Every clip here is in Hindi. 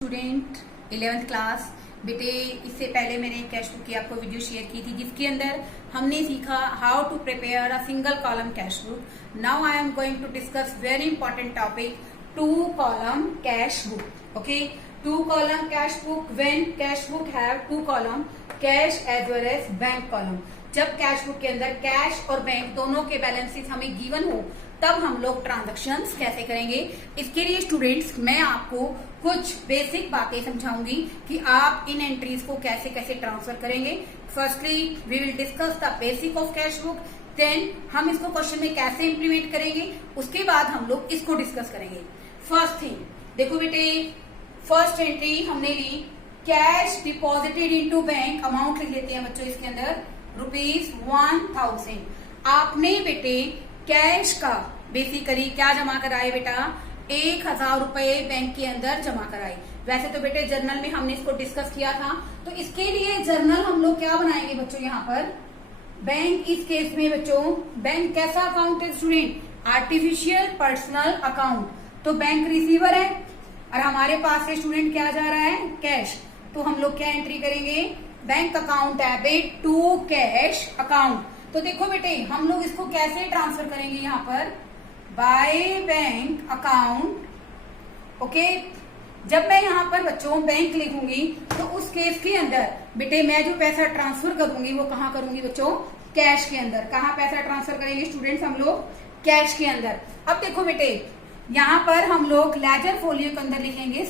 स्टूडेंट 11th क्लास बेटे, इससे पहले मैंने कैश बुक की आपको वीडियो शेयर की थी जिसके अंदर हमने सीखा how to prepare a single column cash book. Now I am going to discuss very important topic, 2 column cash book. Okay, 2 column cash book when cash book have 2 column cash as well as bank column. जब कैश बुक के अंदर कैश और बैंक दोनों के बैलेंसेस हमें गिवन हो तब हम लोग ट्रांजैक्शंस कैसे करेंगे। इसके लिए स्टूडेंट्स मैं आपको कुछ बेसिक बातें समझाऊंगी कि आप इन एंट्रीज को कैसे कैसे ट्रांसफर करेंगे। Firstly we will discuss the basic of cash book, देन हम इसको क्वेश्चन में कैसे इंप्लीमेंट करेंगे, उसके बाद हम लोग इसको डिस्कस करेंगे। फर्स्ट थिंग देखो बेटे, फर्स्ट एंट्री हमने ली cash deposited into bank. Amount लिख लेते हैं बच्चों इसके अंदर ₹1000। आपने बेटे कैश का बेसिकली क्या जमा कराए बेटा, 1000 रुपए बैंक के अंदर जमा कराए। वैसे तो बेटे जर्नल में हमने इसको डिस्कस किया था, तो इसके लिए जर्नल हम लोग क्या बनाएंगे बच्चों, यहाँ पर बैंक। इस केस में बच्चों बैंक कैसा अकाउंट है स्टूडेंट, आर्टिफिशियल पर्सनल अकाउंट। तो बैंक रिसीवर है और हमारे पास से स्टूडेंट क्या जा रहा है, कैश। तो हम लोग क्या एंट्री करेंगे, bank account debit to cash account. तो देखो बेटे हम लोग इसको कैसे ट्रांसफर करेंगे, यहाँ पर बाय बैंक अकाउंट। ओके, जब मैं यहाँ पर बच्चों बैंक लिखूंगी तो उस केस के अंदर बेटे मैं जो पैसा ट्रांसफर करूंगी वो कहाँ करूंगी बच्चों, कैश के अंदर। कहाँ पैसा ट्रांसफर करेंगे स्टूडेंट्स हम लोग, कैश के अंदर। अब देखो बेटे यहाँ पर हम लोग लेजर फोलियो के अंदर लिखेंगे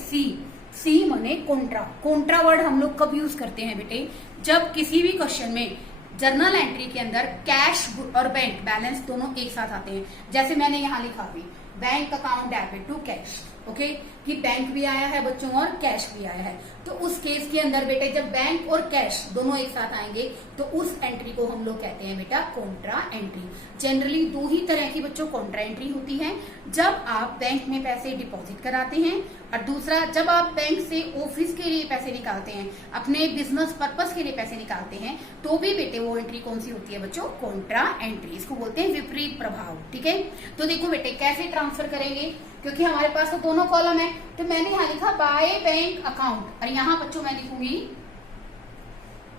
सी माने कोंट्रा। कोंट्रा वर्ड हम लोग कब यूज करते हैं बेटे, जब किसी भी क्वेश्चन में जर्नल एंट्री के अंदर कैश और बैंक बैलेंस दोनों एक साथ आते हैं। जैसे मैंने यहाँ लिखा भी bank account debit to cash. Okay, कि बैंक भी आया है बच्चों और कैश भी आया है। तो उस केस के अंदर बेटे जब बैंक और कैश दोनों एक साथ आएंगे तो उस एंट्री को हम लोग कहते हैं बेटा कॉन्ट्रा एंट्री। जनरली 2 ही तरह की बच्चों कॉन्ट्रा एंट्री होती है, जब आप बैंक में पैसे डिपॉजिट कराते हैं और दूसरा जब आप बैंक से ऑफिस के लिए पैसे निकालते हैं, अपने बिजनेस पर्पस के लिए पैसे निकालते हैं, तो भी बेटे वो एंट्री कौन सी होती है बच्चों, कॉन्ट्रा एंट्री। इसको बोलते हैं विपरीत प्रभाव। ठीक है, तो देखो बेटे कैसे ट्रांसफर करेंगे, क्योंकि हमारे पास तो दोनों कॉलम है। तो मैंने यहाँ लिखा बाय बैंक अकाउंट और यहाँ बच्चों मैं लिखूंगी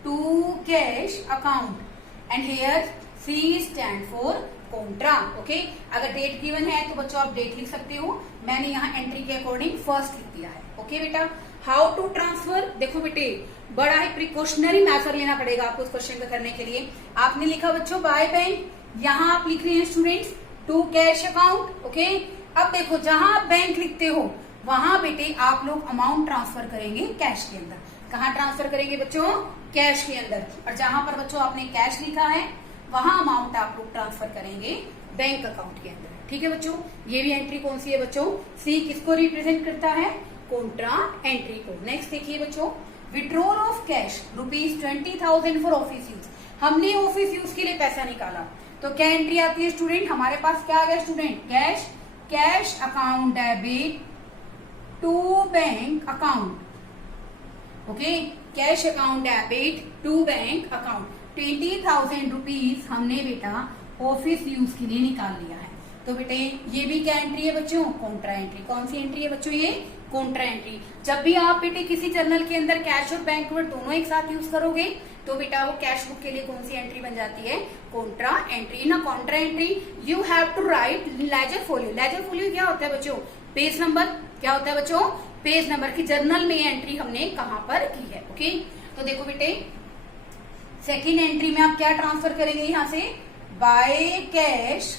to cash account and here C stand for contra. Okay, अगर डेट गिवन है तो बच्चों आप डेट लिख सकते हो। मैंने यहाँ एंट्री के अकॉर्डिंग फर्स्ट लिख दिया है। ओके बेटा, हाउ टू ट्रांसफर, देखो बेटे बड़ा ही प्रिकॉशनरी मेजर लेना पड़ेगा आपको इस क्वेश्चन को करने के लिए। आपने लिखा बच्चों बाय बैंक, यहाँ आप लिख रहे हैं students to cash account. Okay, अब देखो जहां आप बैंक लिखते हो वहां बेटे आप लोग अमाउंट ट्रांसफर करेंगे कैश के अंदर। कहाँ ट्रांसफर करेंगे बच्चों, कैश के अंदर। और जहां पर बच्चों आपने कैश लिखा है वहां अमाउंट आप लोग ट्रांसफर करेंगे बैंक अकाउंट के अंदर। ठीक है बच्चों, ये भी एंट्री कौन सी है बच्चों, सी किसको रिप्रेजेंट करता है, कॉन्ट्रा एंट्री को। नेक्स्ट देखिए बच्चों, withdrawal of cash ₹20,000 for office use. हमने ऑफिस यूज के लिए पैसा निकाला तो क्या एंट्री आती है स्टूडेंट, हमारे पास क्या आ गया student, cash account debit to bank account. Okay, cash account debit to bank account. 20,000 rupees हमने बेटा ऑफिस यूज के लिए निकाल लिया है। तो बेटे ये भी क्या एंट्री है बच्चों, कॉन्ट्रा एंट्री। कौन सी एंट्री है बच्चों, ये कॉन्ट्रा एंट्री। जब भी आप बेटे किसी जर्नल के अंदर कैश और बैंक वर्ड दोनों एक साथ यूज करोगे तो बेटा वो कैश बुक के लिए कौन सी एंट्री बन जाती है, contra entry. In contra entry you have to write ledger folio. Ledger folio क्या होता है बच्चों, पेज नंबर। क्या होता है बच्चों, पेज नंबर की जर्नल में एंट्री हमने कहां पर की है। ओके, तो देखो बेटे सेकेंड एंट्री में आप क्या ट्रांसफर करेंगे, यहां से बाय कैश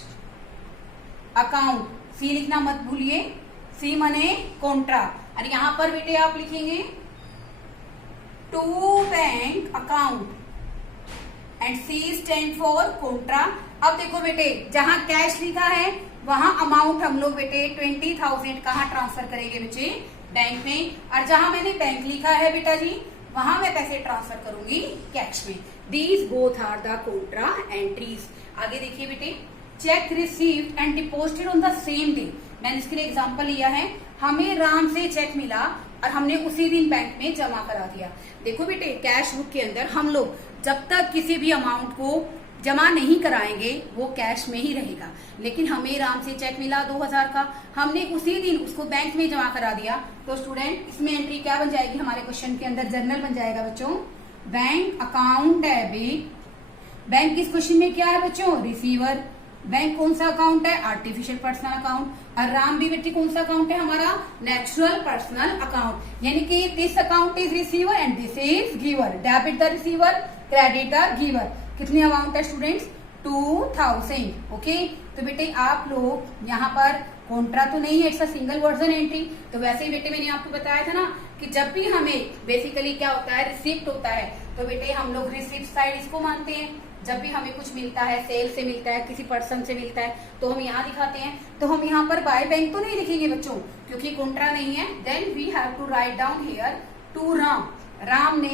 अकाउंट। सी लिखना मत भूलिए, सी माने कॉन्ट्रा। और यहां पर बेटे आप लिखेंगे to bank account and C stand for contra. अब देखो बेटे जहां कैश लिखा है वहां अमाउंट हम लोग बेटे 20,000 कहाँ ट्रांसफर करेंगे बच्चे, बैंक में। और जहां मैंने बैंक लिखा है बेटा जी वहां मैं पैसे ट्रांसफर करूंगी कैश में। These both are the contra entries. आगे देखिए बेटे, cheque received and deposited on the same day. मैंने इसके लिए एग्जांपल लिया है, हमें राम से चेक मिला और हमने उसी दिन बैंक में जमा करा दिया। देखो बेटे कैश बुक के अंदर हम लोग जब तक किसी भी अमाउंट को जमा नहीं कराएंगे वो कैश में ही रहेगा। लेकिन हमें राम से चेक मिला 2000 का, हमने उसी दिन उसको बैंक में जमा करा दिया, तो स्टूडेंट इसमें एंट्री क्या बन जाएगी हमारे क्वेश्चन के अंदर, जर्नल बन जाएगा बच्चों, बैंक अकाउंट डेबिट। बैंक इस क्वेश्चन में क्या है बच्चों, रिसीवर। बैंक कौन सा अकाउंट है, आर्टिफिशियल पर्सनल अकाउंट। और राम भी बेटी कौन सा अकाउंट है हमारा, नेचुरल पर्सनल अकाउंट। यानी कि this account is receiver and this is giver. Debit the receiver, credit the giver. कितनी अमाउंट है स्टूडेंट्स, 2000। ओके, तो बेटे आप लोग यहाँ पर कॉन्ट्रा तो नहीं है, it's a single version entry. तो वैसे ही बेटे मैंने आपको बताया था ना कि जब भी हमें बेसिकली क्या होता है, रिसिप्ट होता है, तो बेटे हम लोग रिसिप्ट साइड इसको मानते हैं। जब भी हमें कुछ मिलता है, सेल से मिलता है, किसी पर्सन से मिलता है, तो हम यहाँ दिखाते हैं। तो हम यहाँ पर बाय बैंक तो नहीं लिखेंगे बच्चों, क्योंकि कॉन्ट्रा नहीं है। Then we have to write down here to Ram. Ram ने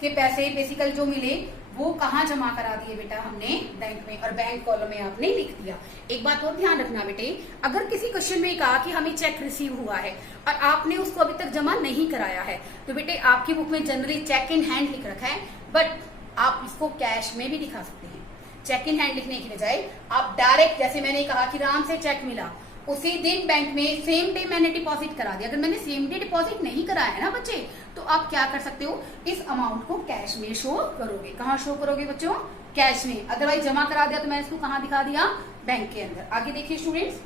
के पैसे बेसिकल जो मिले वो कहाँ जमा करा दिए बेटा, हमने बैंक में, और बैंक कॉलम में आपने लिख दिया। एक बात और ध्यान रखना बेटे, अगर किसी क्वेश्चन में कहा कि हमें चेक रिसीव हुआ है और आपने उसको अभी तक जमा नहीं कराया है, तो बेटे आपकी बुक में जनरली चेक इन हैंड लिख रखा है, बट आप इसको कैश में भी दिखा सकते हैं। चेक इन हैंड लिखने की बजाय आप डायरेक्ट, जैसे मैंने कहा कि राम से चेक मिला, उसी दिन बैंक में सेम डे मैंने डिपॉजिट करा दिया। अगर मैंने सेम डे डिपॉजिट नहीं कराया है ना बच्चे, तो आप क्या कर सकते हो, इस अमाउंट को कैश में शो करोगे। कहाँ शो करोगे बच्चों, कैश में। अदरवाइज जमा करा दिया तो मैंने इसको कहाँ दिखा दिया, बैंक के अंदर। आगे देखिए students,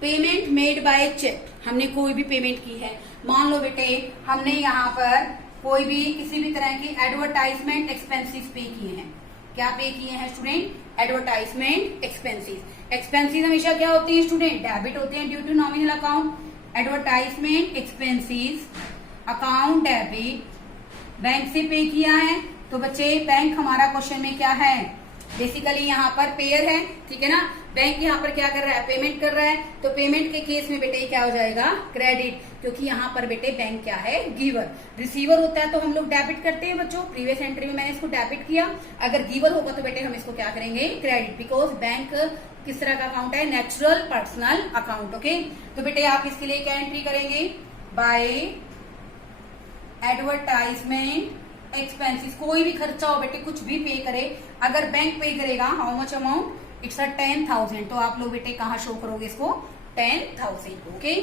payment made by cheque. हमने कोई भी पेमेंट की है, मान लो बेटे हमने यहाँ पर कोई भी किसी भी तरह की एडवर्टाइजमेंट एक्सपेंसेस पे किए हैं। क्या पे किए हैं स्टूडेंट, एडवर्टाइजमेंट एक्सपेंसेस। एक्सपेंसेस हमेशा क्या होती है स्टूडेंट, डेबिट होते हैं due to nominal account. Advertisement expenses account debit, bank से पे किया है। तो बच्चे बैंक हमारा क्वेश्चन में क्या है, बेसिकली यहाँ पर पेयर है, ठीक है ना। बैंक यहाँ पर क्या कर रहा है, पेमेंट कर रहा है। तो पेमेंट के केस में बेटे क्या हो जाएगा, क्रेडिट, क्योंकि यहाँ पर बेटे बैंक क्या है, गिवर। रिसीवर होता है तो हम लोग डेबिट करते हैं बच्चों, प्रीवियस एंट्री में मैंने इसको डेबिट किया। अगर गिवर होगा तो बेटे हम इसको क्या करेंगे, क्रेडिट, बिकॉज बैंक किस तरह का अकाउंट है, नेचुरल पर्सनल अकाउंट। ओके, तो बेटे आप इसके लिए क्या एंट्री करेंगे, बाय एडवर्टाइजमेंट एक्सपेंसेस। कोई भी खर्चा हो बेटे, कुछ भी पे करे, अगर बैंक पे करेगा, how much amount, it's a 10,000, तो आप लोग बेटे कहाँ शो करोगे इसको, 10,000। ओके,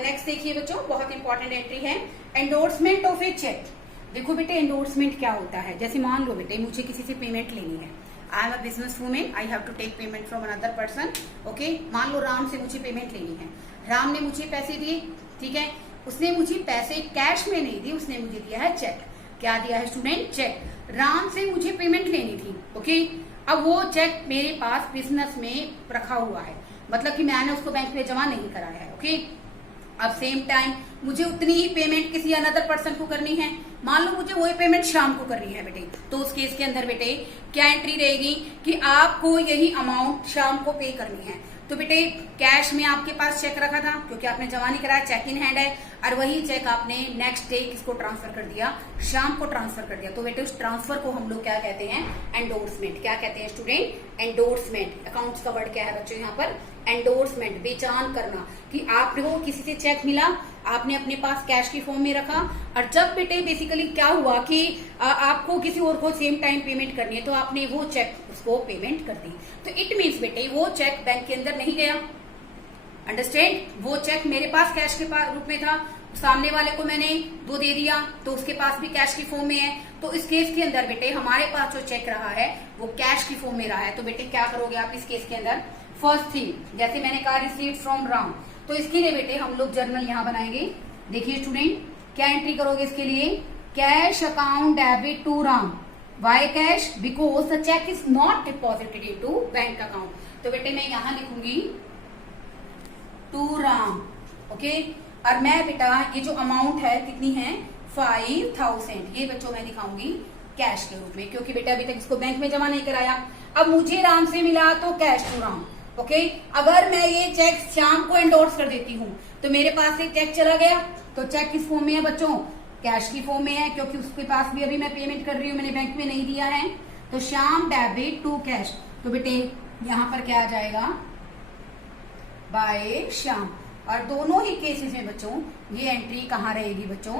नेक्स्ट देखिए बच्चों, बहुत इंपॉर्टेंट एंट्री है, एंडोर्समेंट ऑफ ए चेक। देखो बेटे एंडोर्समेंट क्या होता है, जैसे मान लो बेटे मुझे किसी से पेमेंट लेनी है, I am a business women, I have to take payment from another person. Okay, मान लो राम से मुझे पेमेंट लेनी है, राम ने मुझे पैसे दिए, ठीक है, उसने मुझे पैसे कैश में नहीं दिए, उसने मुझे दिया है चेक। क्या दिया है स्टूडेंट, चेक। राम से मुझे पेमेंट लेनी थी, ओके, अब वो चेक मेरे पास बिजनेस में रखा हुआ है, मतलब कि मैंने उसको बैंक में जमा नहीं कराया है। ओके, अब सेम टाइम मुझे उतनी ही पेमेंट किसी अनदर पर्सन को करनी है, मान लो मुझे वही पेमेंट शाम को करनी है बेटे, तो उस केस के अंदर बेटे क्या एंट्री रहेगी कि आपको यही अमाउंट शाम को पे करनी है। तो बेटे कैश में आपके पास चेक रखा था, क्योंकि आपने जमा नहीं कराया, चेक इन हैंड है, और वही चेक आपने नेक्स्ट डे किसको ट्रांसफर कर दिया, शाम को ट्रांसफर कर दिया। तो बेटे उस ट्रांसफर को हम लोग क्या कहते हैं, एंडोर्समेंट। क्या कहते हैं स्टूडेंट, एंडोर्समेंट। अकाउंट्स का वर्ड क्या है बच्चों यहाँ पर, एंडोर्समेंट, बेचान करना, कि आपको किसी से चेक मिला, आपने अपने पास कैश की फॉर्म में रखा, और जब बेटे बेसिकली क्या हुआ कि आपको किसी और को सेम टाइम पेमेंट करनी है, तो आपने वो चेक उसको पेमेंट कर दी। तो इट मीन्स बेटे वो चेक बैंक के अंदर नहीं गया, अंडरस्टैंड, वो चेक मेरे पास कैश के रूप में था, सामने वाले को मैंने वो दे दिया, तो उसके पास भी कैश की फॉर्म में है। तो इस केस के अंदर बेटे हमारे पास जो चेक रहा है वो कैश की फॉर्म में रहा है। तो बेटे क्या करोगे आप इस केस के अंदर, फर्स्ट थिंग, जैसे मैंने कहा रिसीव्ड फ्रॉम राम, तो इसके लिए बेटे हम लोग जर्नल यहाँ बनाएंगे। देखिए स्टूडेंट क्या एंट्री करोगे इसके लिए, cash account debit to Ram. Why cash, because the cheque is not deposited into bank account. तो बेटे मैं यहाँ लिखूंगी टू राम, ओके, और मैं बेटा ये जो अमाउंट है कितनी है, 5,000, ये बच्चों मैं दिखाऊंगी कैश के रूप में, क्योंकि बेटा अभी तक इसको बैंक में जमा नहीं कराया। अब मुझे राम से मिला तो कैश टू राम। ओके, अगर मैं ये चेक शाम को एंडोर्स कर देती हूँ तो मेरे पास एक चेक चला गया, तो चेक किस फॉर्म में है बच्चों, कैश की फॉर्म में है, क्योंकि उसके पास भी अभी मैं पेमेंट कर रही हूँ, मैंने बैंक में नहीं दिया है। तो श्याम डेबिट टू कैश, तो बेटे यहाँ पर क्या आ जाएगा, बाय श्याम। और दोनों ही केसेस में बच्चों ये एंट्री कहाँ रहेगी बच्चों,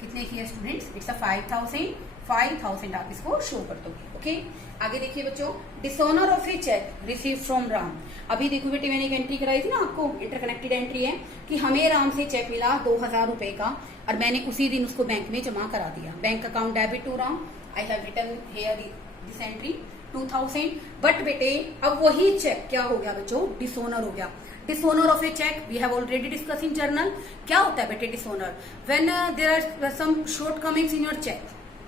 कितने की है स्टूडेंट्स, इट्स अ 5,000 5000 आप इसको शो कर दोगे। ओके, आगे देखिए बच्चों, dishonour of a check receive from Ram. अभी देखो बेटे, मैंने एक एंट्री कराई थी ना आपको, इंटरकनेक्टेड एंट्री है कि हमें राम से चेक मिला 2000 रुपए का और मैंने उसी दिन उसको बैंक में जमा करा दिया। Bank account debit to Ram, I have written here this entry 2000। But बेटे अब वही चेक क्या हो गया बच्चों, डिसऑनर हो गया। Dishonour of a cheque we have already discuss in journal. क्या होता है बेटे dishonour? When there are some shortcomings in your cheque.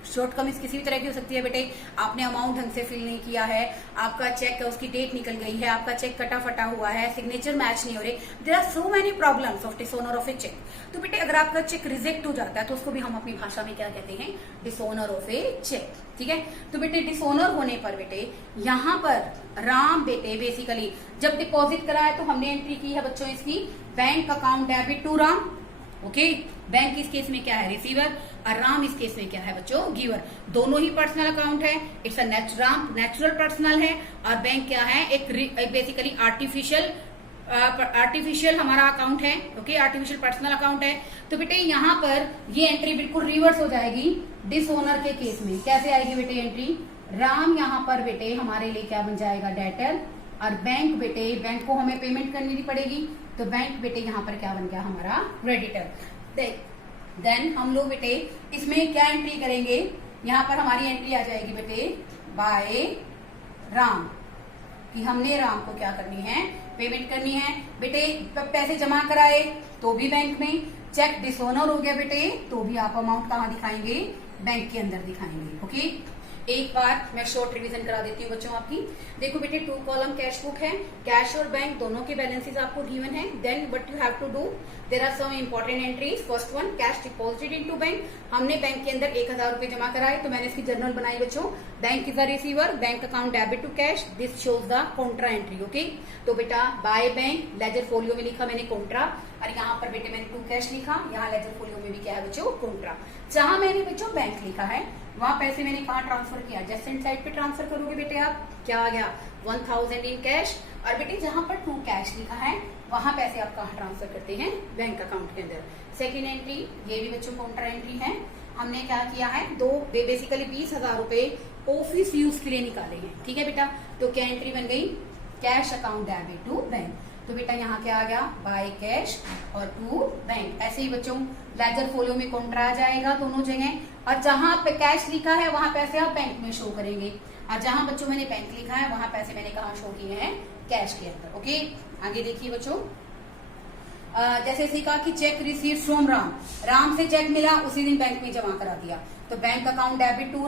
Shortcomings किसी भी तरह की हो सकती है बेटे, आपने अमाउंट ढंग से फिल नहीं किया है, आपका चेक उसकी डेट निकल गई है, आपका चेक कटा फटा हुआ है, सिग्नेचर मैच नहीं हो रहे, there are so many problems of dishonour of a cheque. तो बेटे अगर आपका चेक रिजेक्ट हो जाता है तो उसको भी हम अपनी भाषा में क्या कहते हैं, डिसऑनर ऑफ ए चेक। ठीक है, तो बेटे डिसऑनर होने पर बेटे यहाँ पर राम बेटे बेसिकली जब डिपॉजिट कराया तो हमने एंट्री की है बच्चों इसकी bank account debit to Ram. Okay, bank इस केस में क्या है, रिसीवर, और राम इस केस में क्या है बच्चों, गिवर। दोनों ही पर्सनल अकाउंट है, इट्स अ नेचुरल पर्सनल है, और बैंक क्या है, एक बेसिकली आर्टिफिशियल हमारा अकाउंट है। ओके, आर्टिफिशियल पर्सनल अकाउंट है। तो बेटे यहाँ पर ये एंट्री बिल्कुल रिवर्स हो जाएगी डिसऑनर के केस में। कैसे आएगी बेटे एंट्री, राम यहाँ पर बेटे हमारे लिए क्या बन जाएगा, डेटर, और बैंक बेटे, बैंक को हमें पेमेंट करनी पड़ेगी, तो बैंक बेटे यहाँ पर क्या बन गया हमारा, क्रेडिटर। देन हम लोग बेटे इसमें क्या एंट्री करेंगे, यहाँ पर हमारी एंट्री आ जाएगी बेटे बाय राम, कि हमने राम को क्या करनी है, पेमेंट करनी है। बेटे पैसे जमा कराए तो भी बैंक में, चेक डिसऑनर हो गया बेटे तो भी आप अमाउंट कहाँ दिखाएंगे, बैंक के अंदर दिखाएंगे। ओके, एक बार मैं शॉर्ट रिवीजन करा देती हूँ बच्चों आपकी। देखो बेटे 2 कॉलम कैश बुक है, कैश और बैंक दोनों के बैलेंसेस आपको गिवन है। Then what you have to do, there are some important entries. First one, cash deposited into bank. हमने बैंक के अंदर 1000 रुपए जमा कराए तो मैंने इसकी जर्नल बनाई बच्चों। Bank is a receiver, bank account debit to cash, this shows the contra entry. Okay, तो बेटा बाय बैंक, लेजर फोलियो में लिखा मैंने कॉन्ट्रा, और यहाँ पर बेटे मैंने टू कैश लिखा, यहाँ लेजर फोलियो में भी क्या है बच्चों, कॉन्ट्रा। जहां मैंने बच्चों बैंक लिखा है वहां पैसे मैंने कहा ट्रांसफर किया, जस्ट साइड पे ट्रांसफर करोगे बेटे आप, क्या आ गया 1000 इन कैश। और बेटे जहां पर टू कैश लिखा है वहां पैसे आप कहाँ ट्रांसफर करते हैं, बैंक अकाउंट के अंदर। सेकेंड एंट्री ये भी बच्चों काउंटर एंट्री है, हमने क्या किया है, बेसिकली 20,000 रुपए ऑफिस यूज के लिए निकाले हैं। ठीक है बेटा, तो क्या एंट्री बन गई, cash account debit to bank. तो बेटा यहाँ क्या आ गया, बाय कैश और टू बैंक। ऐसे ही बच्चों लेजर फोलियो में कॉन्ट्रा आ जाएगा दोनों जगह, और जहां पे कैश लिखा है वहां पैसे आप बैंक में शो करेंगे, और जहां बच्चों मैंने बैंक लिखा है वहां पैसे मैंने कहा शो किए हैं, कैश के अंदर। ओके, आगे देखिए बच्चों, जैसे सीखा कि check receive from Ram, Ram से चेक मिला उसी दिन बैंक में जमा करा दिया, तो bank account debit to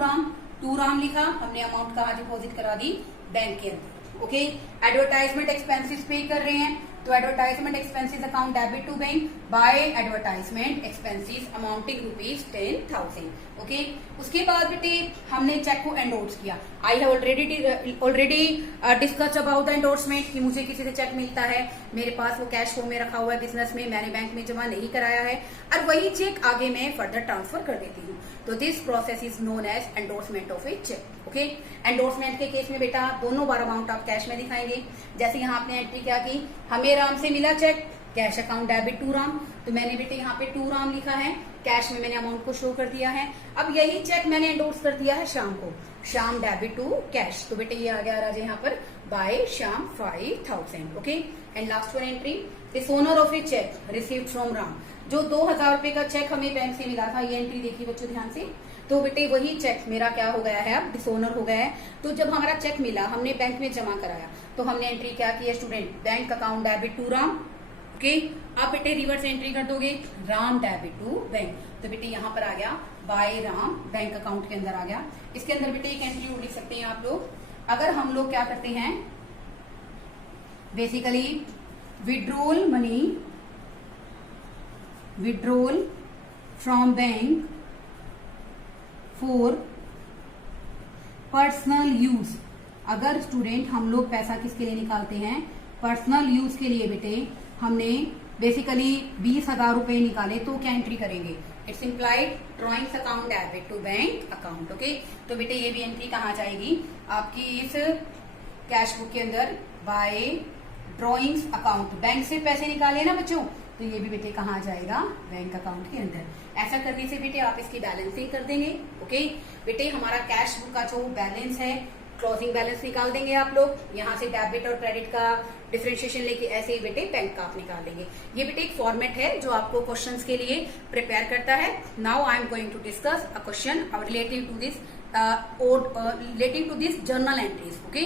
Ram लिखा, हमने अमाउंट कहा डिपॉजिट करा दी बैंक के अंदर। ओके, एडवर्टाइजमेंट एक्सपेंसेस पे कर रहे हैं तो advertisement expenses account debit to bank by advertisement expenses amounting ₹10,000। Okay, उसके बाद बेटे हमने चेक को एंडोर्स किया। I have already discuss about the endorsement कि मुझे किसी से चेक मिलता है, मेरे पास वो कैश फॉर्म में रखा हुआ है बिजनेस में, मैंने बैंक में जमा नहीं कराया है, और वही चेक आगे मैं फर्दर ट्रांसफर कर देती हूँ। तो this process is known as endorsement of a cheque. Okay, endorsement के केस में बेटा दोनों बार अमाउंट आप कैश में दिखाएंगे। जैसे यहाँ आपने एंट्री क्या की, हमें राम से मिला cheque, cash account debit to Ram, तो मैंने बेटे यहाँ पे टू राम लिखा है, कैश में मैंने अमाउंट को शो कर दिया है। अब यही चेक मैंने एंडोर्स कर दिया है शाम को, शाम डेबिट टू कैश, तो बेटे ये आ गया राजे यहाँ पर बाय शाम 5000। Okay, and last one entry, dishonour of a check received from Ram, जो 2000 रुपए का चेक हमें बैंक से मिला था, ये एंट्री देखिए बच्चों ध्यान से। तो बेटे वही चेक मेरा क्या हो गया है, अब डिसऑनर हो गया है। तो जब हमारा चेक मिला हमने बैंक में जमा कराया तो हमने एंट्री क्या की है student, bank account debit to Ram. Okay, आप बेटे रिवर्स एंट्री कर दोगे, राम डेबिट टू बैंक, तो बेटे यहाँ पर आ गया बाय राम, बैंक अकाउंट के अंदर आ गया। इसके अंदर बेटे एक एंट्री और लिख सकते हैं आप लोग, अगर हम लोग क्या करते हैं basically withdrawal money, withdrawal from bank for personal use. अगर स्टूडेंट हम लोग पैसा किसके लिए निकालते हैं, पर्सनल यूज के लिए बेटे हमने बेसिकली 20,000 रुपए निकाले तो क्या एंट्री करेंगे, it's implied drawings account debit to bank account. Okay, तो बेटे ये भी एंट्री कहाँ जाएगी आपकी इस कैश बुक के अंदर, बाय ड्रॉइंग्स अकाउंट, बैंक से पैसे निकाले ना बच्चों, तो ये भी बेटे कहाँ जाएगा, बैंक अकाउंट के अंदर। ऐसा करने से बेटे आप इसकी बैलेंसिंग कर देंगे। ओके बेटे, हमारा कैश बुक का जो बैलेंस है, क्लोजिंग बैलेंस निकाल देंगे आप लोग। यहाँ से डेबिट और क्रेडिट का डिफरेंशिएशन लेके ऐसे ही बेटे बैंक का आप निकाल देंगे। ये बेटे एक फॉर्मेट है जो आपको क्वेश्चंस के लिए प्रिपेयर करता है। Now I am going to discuss a question relating to this journal entries. Okay,